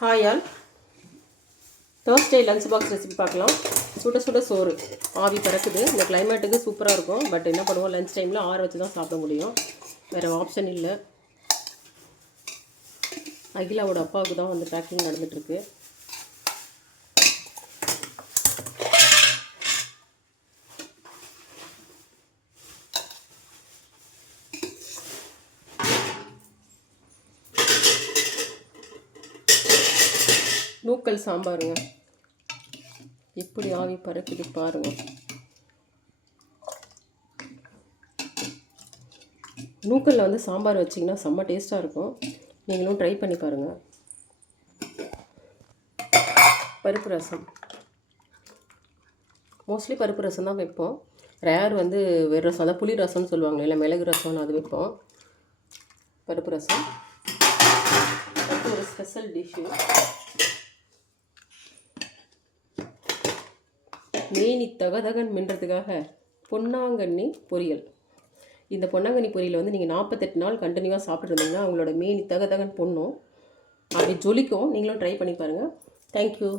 Hi all, Thursday lunch box recipe பார்க்கலாம். சுட சுட சோறு ஆவி பறக்குது. இந்த கிளைமேட்டுக்கு சூப்பராக இருக்கும். பட் என்ன பண்ணுவோம், லஞ்ச் டைமில் ஆற வச்சு தான் சாப்பிட முடியும், வேறு ஆப்ஷன் இல்லை. அகிலாவோட அப்பாவுக்கு தான் வந்து பேக்கிங் நடந்துகிட்ருக்கு. நூக்கல் சாம்பாருங்க, எப்படி ஆவி பறக்குது பாருங்க. நூக்கலில் வந்து சாம்பார் வச்சிங்கன்னா செம்ம டேஸ்ட்டாக இருக்கும். நீங்களும் ட்ரை பண்ணி பாருங்கள். பருப்பு ரசம், மோஸ்ட்லி பருப்பு ரசம் தான் வைப்போம். ரேர் வந்து வேறு ரசம், அதான் புளி ரசம்னு சொல்லுவாங்க, இல்லை மிளகு ரசம்னு அது வைப்போம். பருப்பு ரசம் அது ஒரு ஸ்பெஷல் டிஷ்ஷு. மேனி தகதகன் மின்றதுக்காக பொன்னாங்கண்ணி பொரியல். இந்த பொன்னாங்கண்ணி பொரியல் வந்து நீங்கள் 48 நாள் கண்டினியூவாக சாப்பிட்ருந்தீங்கன்னா அவங்களோட மேனி தகதகன் பொண்ணும் அப்படி ஜொலிக்கும். நீங்களும் ட்ரை பண்ணி பாருங்கள். தேங்க்யூ.